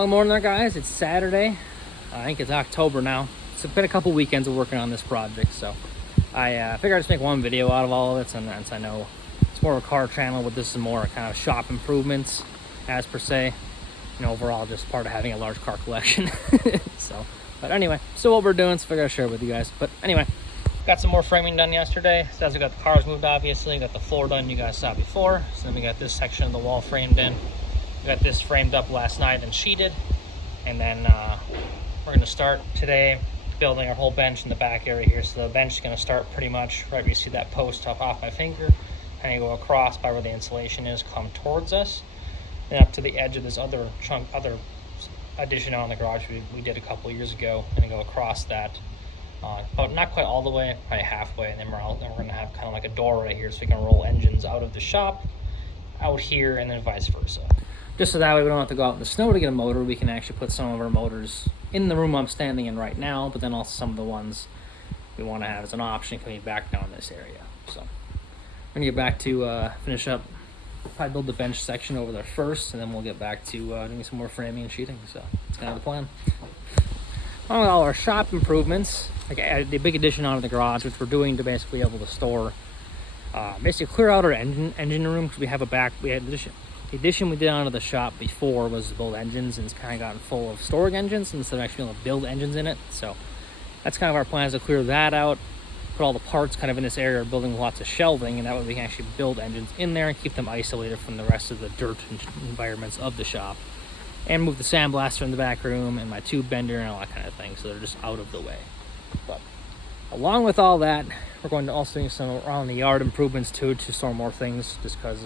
Well, good morning there, guys. It's Saturday. I think it's October now. It's been a couple weekends of working on this project, so I figured I'd just make one video out of all of it, since I know it's more of a car channel, but this is more kind of shop improvements, as per se, and overall just part of having a large car collection. But anyway, so what we're doing, so I figured I'd share it with you guys. But anyway, got some more framing done yesterday. So as we got the cars moved, obviously, got the floor done you guys saw before. So then we got this section of the wall framed in. We got this framed up last night and sheeted. And then we're gonna start today building our whole bench in the back area here. So the bench is gonna start pretty much right where you see that post up off my finger. Kind of go across by where the insulation is, come towards us. Then up to the edge of this other addition on the garage we did a couple years ago, and go across that, but not quite all the way, probably halfway, and then we're gonna have kind of like a door right here, so we can roll engines out of the shop out here, and then vice versa. Just so that way we don't have to go out in the snow to get a motor. We can actually put some of our motors in the room I'm standing in right now, but then also some of the ones we want to have as an option coming back down this area. So I'm gonna get back to finish up. Probably build the bench section over there first, and then we'll get back to doing some more framing and sheeting. So that's kind of the plan. Along with all our shop improvements, like the big addition onto the garage, which we're doing to basically be able to store, basically clear out our engine room, because we have the addition we did onto the shop before was to build engines, and it's kind of gotten full of storing engines instead of actually being able to build engines in it. So that's kind of our plan, is to clear that out, put all the parts kind of in this area, building lots of shelving, and that way we can actually build engines in there and keep them isolated from the rest of the dirt environments of the shop, and move the sandblaster in the back room and my tube bender and all that kind of thing, so they're just out of the way. But along with all that, we're going to also do some around the yard improvements too, to store more things, just because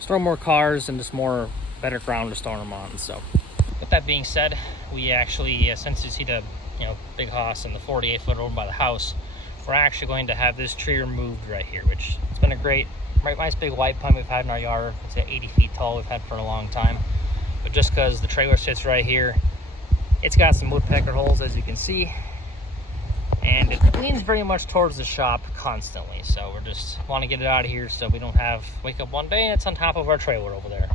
store more cars and just more better ground to store them on. So with that being said, we actually, since you see the big house and the 48-foot over by the house, we're actually going to have this tree removed right here, which it's been a great, nice big white pine we've had in our yard. It's at 80 feet tall, we've had for a long time. But just because the trailer sits right here, it's got some woodpecker holes, as you can see, and it leans very much towards the shop constantly. So we're just want to get it out of here, so we don't wake up one day and it's on top of our trailer over there.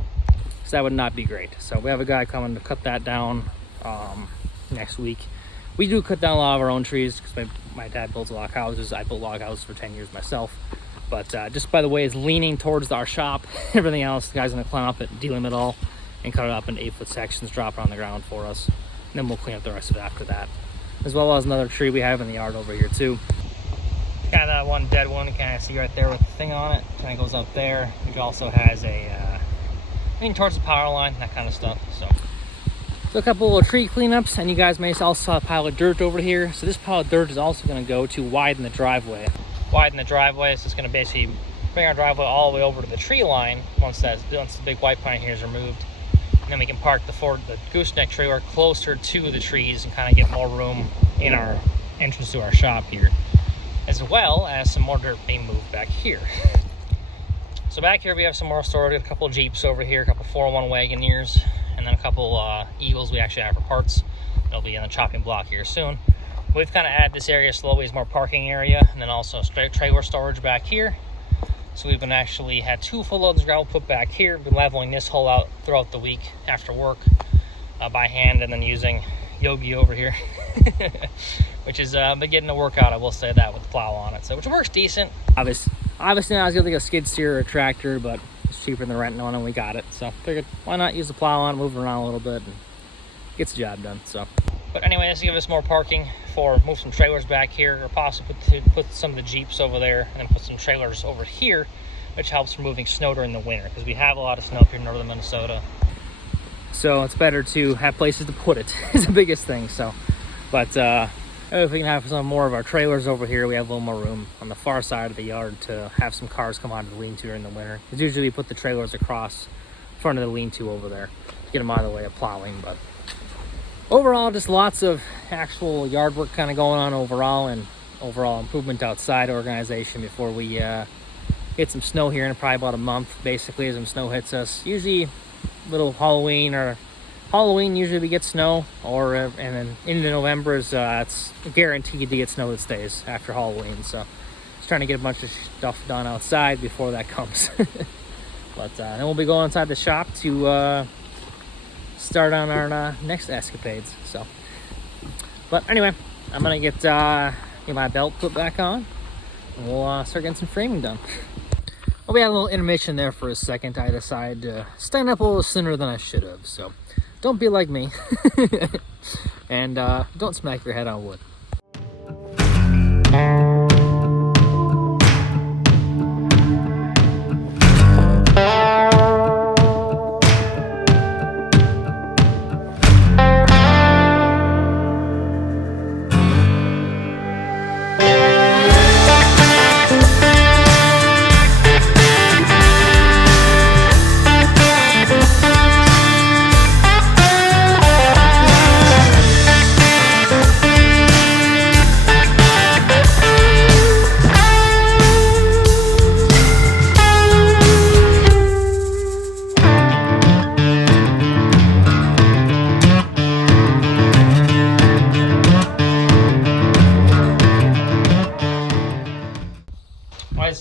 So that would not be great. So we have a guy coming to cut that down next week. We do cut down a lot of our own trees, because my dad builds log houses. I built log houses for 10 years myself. But just by the way it's leaning towards our shop, everything else, the guy's gonna climb up it, delimit all, and cut it up in 8-foot sections, drop it on the ground for us. And then we'll clean up the rest of it after that. As well as another tree we have in the yard over here too. Kind of that one dead one, you kind of see right there with the thing on it. Kind of goes up there, which also has a leaning towards the power line, that kind of stuff. So a couple of tree cleanups, and you guys may also saw a pile of dirt over here. So this pile of dirt is also going to go to widen the driveway. So it's going to basically bring our driveway all the way over to the tree line once the big white pine here is removed. And then we can park the gooseneck trailer closer to the trees and kind of get more room in our entrance to our shop here, as well as some more dirt being moved back here. So back here we have some more storage. We have a couple of Jeeps over here, a couple 401 Wagoneers, and then a couple Eagles we actually have for parts. They'll be on the chopping block here soon. We've kind of added this area slowly as more parking area, and then also trailer storage back here. So we've been actually had 2 full loads of gravel put back here. Been leveling this hole out throughout the week after work by hand, and then using Yogi over here, which is been getting to work out, I will say that, with the plow on it. So which works decent. Obviously I was gonna get a skid steer or a tractor, but it's cheaper than renting one, and we got it. So figured why not use the plow on it, move it around a little bit, and gets the job done. So. But anyway, this will give us more parking for move some trailers back here, or possibly put some of the Jeeps over there, and then put some trailers over here, which helps for moving snow during the winter, because we have a lot of snow up here in northern Minnesota. So it's better to have places to put it is the biggest thing. So, but if we can have some more of our trailers over here, we have a little more room on the far side of the yard to have some cars come out of the lean-to during the winter. Because usually we put the trailers across front of the lean-to over there to get them out of the way of plowing. But overall, just lots of actual yard work kind of going on overall, and overall improvement outside organization before we get some snow here in probably about a month, basically, as some snow hits us. Usually little Halloween usually we get snow, and then into November is it's guaranteed to get snow that stays after Halloween. So just trying to get a bunch of stuff done outside before that comes. But then we'll be going inside the shop to start on our next escapades. So, but anyway, I'm gonna get my belt put back on, and we'll start getting some framing done. Well, we had a little intermission there for a second. I decided to stand up a little sooner than I should have. So, don't be like me, and don't smack your head on wood.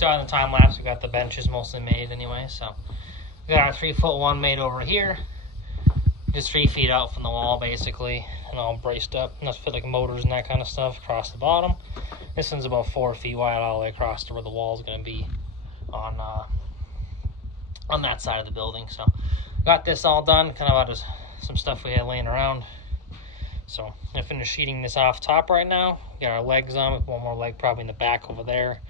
On the time lapse, we got the benches mostly made anyway, so we got our 3-foot one made over here, just 3 feet out from the wall basically, and all braced up, and that's fit like motors and that kind of stuff across the bottom. This one's about 4 feet wide all the way across to where the wall is going to be on that side of the building. So got this all done, kind of out of some stuff we had laying around. So I'm gonna finish sheeting this off top right now. We got our legs on, with one more leg probably in the back over there.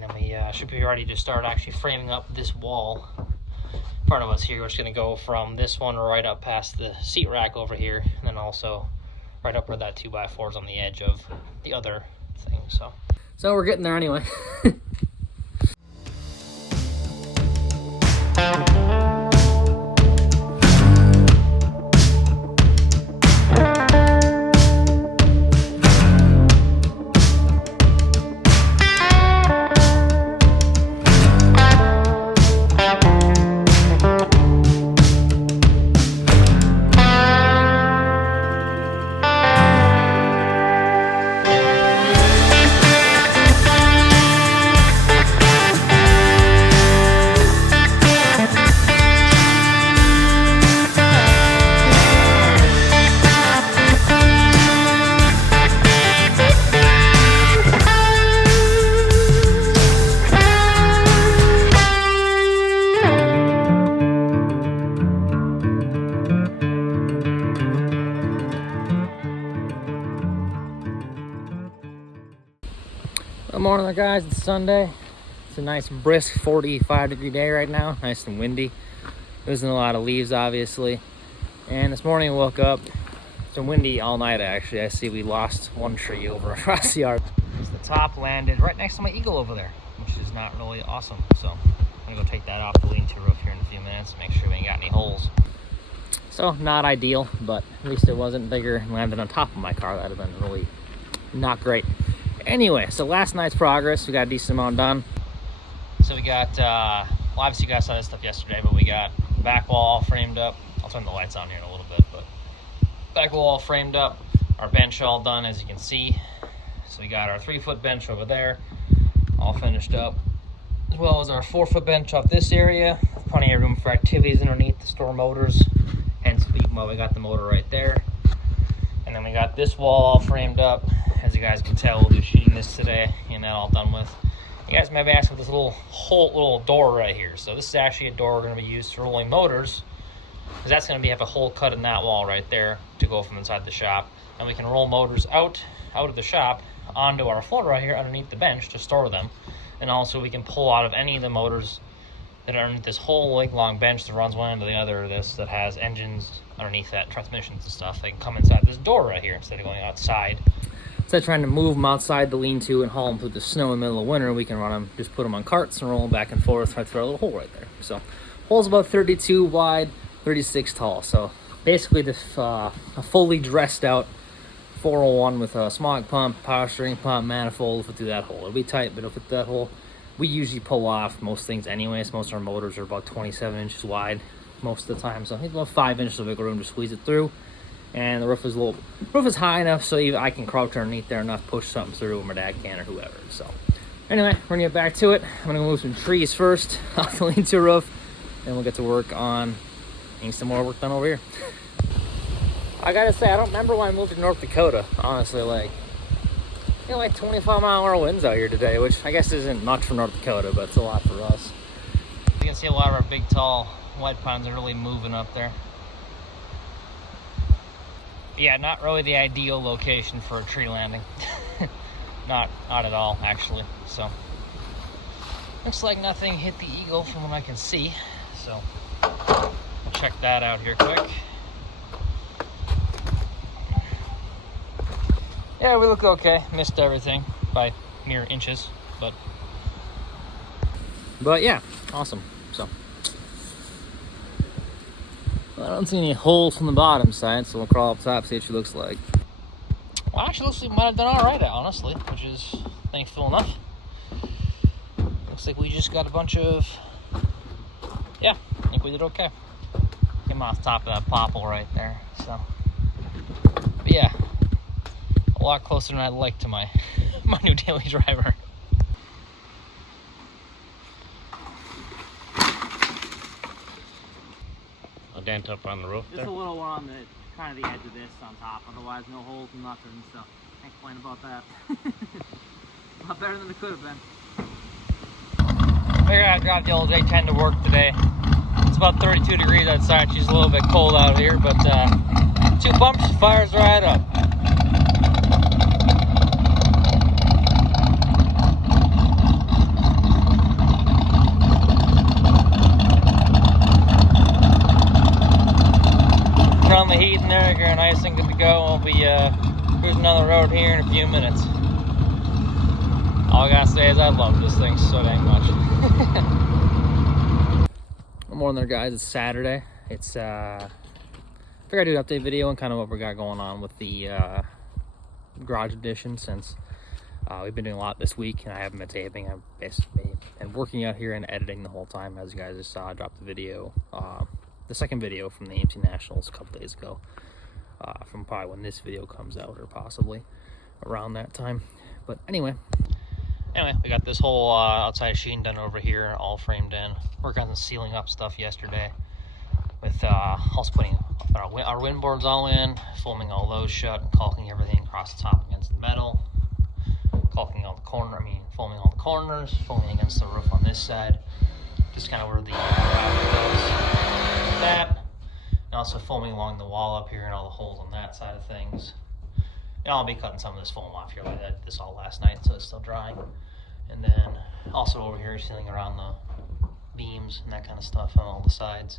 And then we should be ready to start actually framing up this wall. Part of us here, we're just going to go from this one right up past the seat rack over here, and then also right up where that 2x4 is on the edge of the other thing. So we're getting there anyway. Good morning, guys. It's Sunday. It's a nice brisk 45-degree day right now. Nice and windy. There's a lot of leaves, obviously. And this morning I woke up. It's been windy all night, actually. I see we lost one tree over across the yard. The top landed right next to my Eagle over there, which is not really awesome. So I'm gonna go take that off the lean-to roof here in a few minutes, make sure we ain't got any holes. So not ideal, but at least it wasn't bigger and landed on top of my car. That'd have been really not great. Anyway, so last night's progress, we got a decent amount done. So we got, well, obviously you guys saw this stuff yesterday, but we got back wall all framed up. I'll turn the lights on here in a little bit, but back wall all framed up. Our bench all done, as you can see. So we got our 3-foot bench over there, all finished up, as well as our 4-foot bench off this area. Plenty of room for activities underneath to store motors. Hence, we got the motor right there. And then we got this wall all framed up. As you guys can tell, we'll be sheeting this today, and that all done with. You guys may be asking about this little door right here. So this is actually a door we're going to be used for rolling motors, because that's going to have a hole cut in that wall right there to go from inside the shop, and we can roll motors out of the shop onto our floor right here underneath the bench to store them. And also we can pull out of any of the motors that are underneath this whole long bench that runs one end to the other of this, that has engines underneath that, transmissions and stuff. They can come inside this door right here instead of going outside. Instead of trying to move them outside the lean-to and haul them through the snow in the middle of winter, we can run them, just put them on carts and roll them back and forth right through our little hole right there. So, hole's about 32 wide, 36 tall. So, basically this a fully dressed out 401 with a smog pump, power steering pump, manifold will fit through that hole. It'll be tight, but it'll fit through that hole. We usually pull off most things anyways. Most of our motors are about 27 inches wide most of the time. So, I think about 5 inches of wiggle room to squeeze it through. And the roof is high enough so even I can crouch underneath there enough, push something through, or my dad can, or whoever. So anyway, we're gonna get back to it. I'm gonna move some trees first off the lean-to roof, then we'll get to work on getting some more work done over here. I gotta say, I don't remember when I moved to North Dakota, honestly. Like, you know, like 25-mile-an-hour winds out here today, which I guess isn't much for North Dakota, but it's a lot for us. You can see a lot of our big, tall white pines are really moving up there. Yeah, not really the ideal location for a tree landing. not at all, actually. So, looks like nothing hit the eagle from what I can see. So, we'll check that out here quick. Yeah, we look okay. Missed everything by mere inches, but yeah, awesome. So, well, I don't see any holes from the bottom side, so we'll crawl up top, see what she looks like. Well, actually, looks like we might have done all right, honestly, which is thankful enough. Looks like we just got a bunch of, yeah, I think we did okay. Came off top of that popple right there, so, but yeah. A lot closer than I'd like to my new daily driver. A dent up on the roof there? Just a little one on the kind of the edge of this on top. Otherwise, no holes, nothing. So can't complain about that. A lot better than it could have been. Figured I'd drive the old J10 to work today. It's about 32 degrees outside. She's a little bit cold out here, but 2 bumps, fires right up. On the heat and there, you're nice and good to go. We'll be cruising on the road here in a few minutes. All I gotta say is I love this thing so dang much. One more in there, guys. It's Saturday. It's figured I'd do an update video and kind of what we got going on with the garage edition, since we've been doing a lot this week and I haven't been taping. I've basically been working out here and editing the whole time. As you guys just saw, I dropped the video, the second video from the AMC Nationals a couple days ago, from probably when this video comes out, or possibly around that time. But anyway, we got this whole outside sheeting done over here, all framed in. Working on some sealing up stuff yesterday, with also putting our wind boards all in, foaming all those shut, and caulking everything across the top against the metal, caulking all the foaming all the corners, foaming against the roof on this side, just kind of where the goes. That, and also foaming along the wall up here and all the holes on that side of things. And I'll be cutting some of this foam off here. I did this all last night, so it's still drying. And then also over here, sealing around the beams and that kind of stuff on all the sides.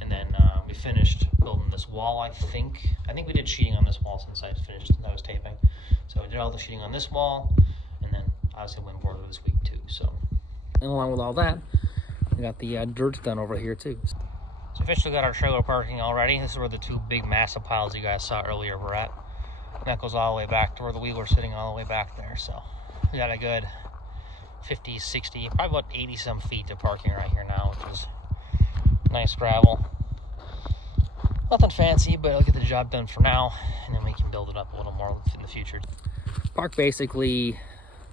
And then we finished building this wall, I think we did sheeting on this wall since I finished and I was taping. So we did all the sheeting on this wall, and then obviously wind board this week too. So, and along with all that, we got the dirt done over here too. So officially got our trailer parking already. This is where the 2 big massive piles you guys saw earlier were at. And that goes all the way back to where the wheeler's sitting all the way back there. So we got a good 50, 60, probably about 80 some feet of parking right here now, which is nice gravel. Nothing fancy, but I'll get the job done for now, and then we can build it up a little more in the future. Park basically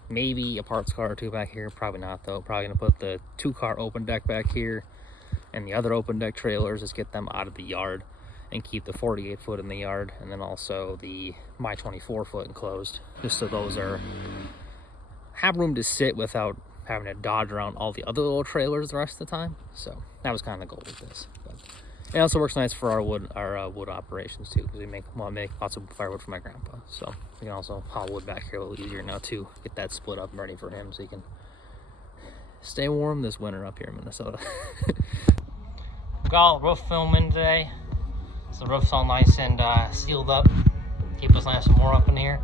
maybe a parts car or 2 back here. Probably not though. Probably gonna put the 2-car open deck back here, and the other open deck trailers, just get them out of the yard and keep the 48 foot in the yard, and then also my 24 foot enclosed, just so those have room to sit without having to dodge around all the other little trailers the rest of the time. So that was kind of the goal with this. But it also works nice for our wood operations too, because we make lots of firewood for my grandpa, so we can also haul wood back here a little easier now too. Get that split up and ready for him, so he can stay warm this winter up here in Minnesota. Got all the roof film in today, so the roof's all nice and sealed up. Keep us nice and warm up in here,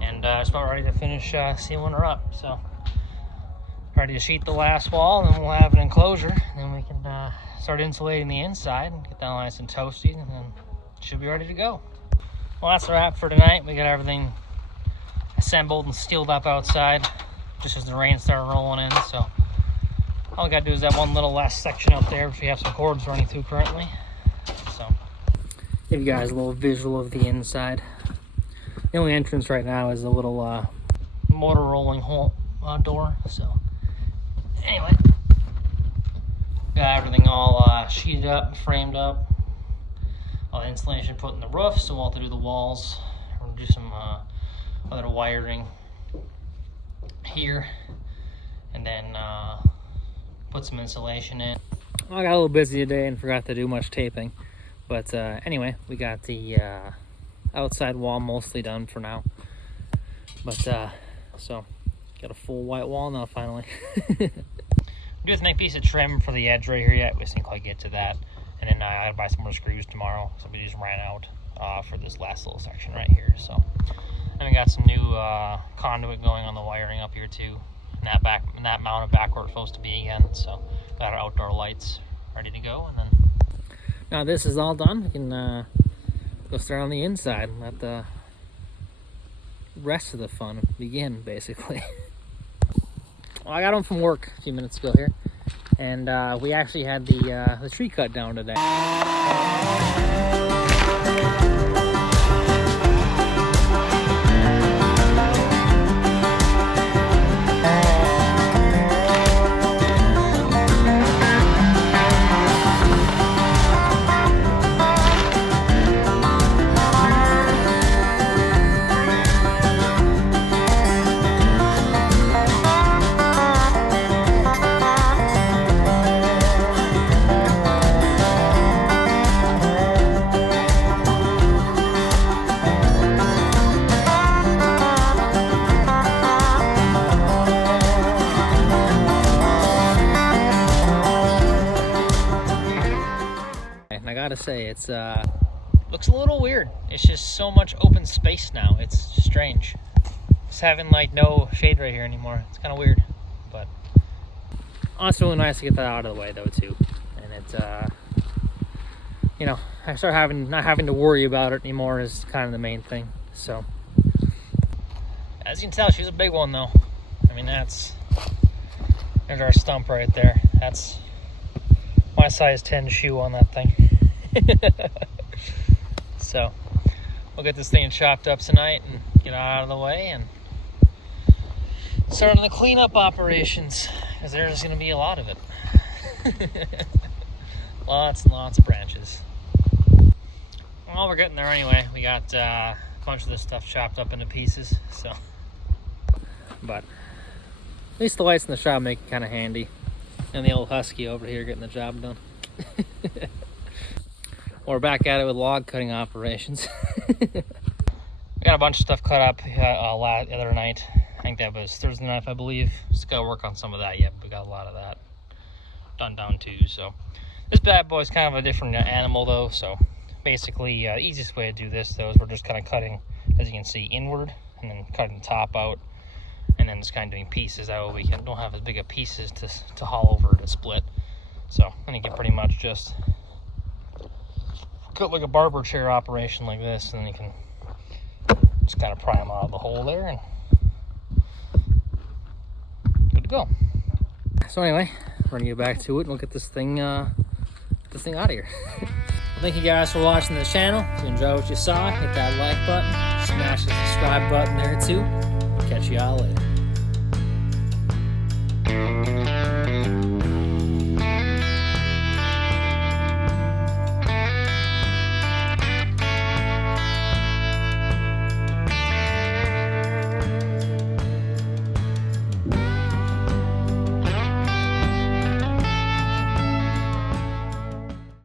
and just about ready to finish sealing her up. So ready to sheet the last wall, and then we'll have an enclosure, and then we can start insulating the inside and get that nice and toasty, and then it should be ready to go. Well, that's a wrap for tonight. We got everything assembled and sealed up outside just as the rain started rolling in, so all we gotta do is that one little last section up there, which we have some cords running through currently. So give you guys a little visual of the inside. The only entrance right now is a little motor rolling hole door. So anyway, got everything all sheeted up, framed up. all the insulation put in the roof, so we'll have to do the walls. We're gonna do some other wiring here, and then put some insulation in. I got a little busy today and forgot to do much taping, but anyway, we got the outside wall mostly done for now. But so got a full white wall now finally. We do have to make a piece of trim for the edge right here yet. We just didn't quite get to that. And then I gotta buy some more screws tomorrow, so we just ran out for this last little section right here. So, and we got some new conduit going on the wiring up here too. And that mounted back where it's supposed to be again. So, got our outdoor lights ready to go. And then now this is all done, we can go start on the inside and let the rest of the fun begin, basically. Well, I got home from work a few minutes ago here, and we actually had the tree cut down today. I gotta say, it's looks a little weird. It's just so much open space now. It's strange. Just having like no shade right here anymore. It's kind of weird, but it's really nice to get that out of the way though too. And it's you know, I start not having to worry about it anymore is kind of the main thing. So as you can tell, she's a big one though. I mean, there's our stump right there. That's my size 10 shoe on that thing. So we'll get this thing chopped up tonight and get it out of the way and start on the cleanup operations, because there's going to be a lot of it. Lots and lots of branches. Well, we're getting there anyway. We got a bunch of this stuff chopped up into pieces, so. But at least the lights in the shop make it kind of handy. And the old Husky over here getting the job done. We're back at it with log cutting operations. We got a bunch of stuff cut up the other night. I think that was Thursday night, I believe. Just gotta work on some of that yet. We got a lot of that done down too. So this bad boy's kind of a different animal though. So basically, the easiest way to do this though is we're just kind of cutting, as you can see, inward and then cutting the top out, and then just kind of doing pieces. That way we don't have as big of pieces to haul over to split. So then you can pretty much just cut like a barber chair operation like this, and then you can just kind of pry them out of the hole there and good to go. So anyway, we're gonna get back to it and we'll get this thing out of here. Well, thank you guys for watching the channel. If you enjoyed what you saw, hit that like button, smash the subscribe button there too. Catch you all later.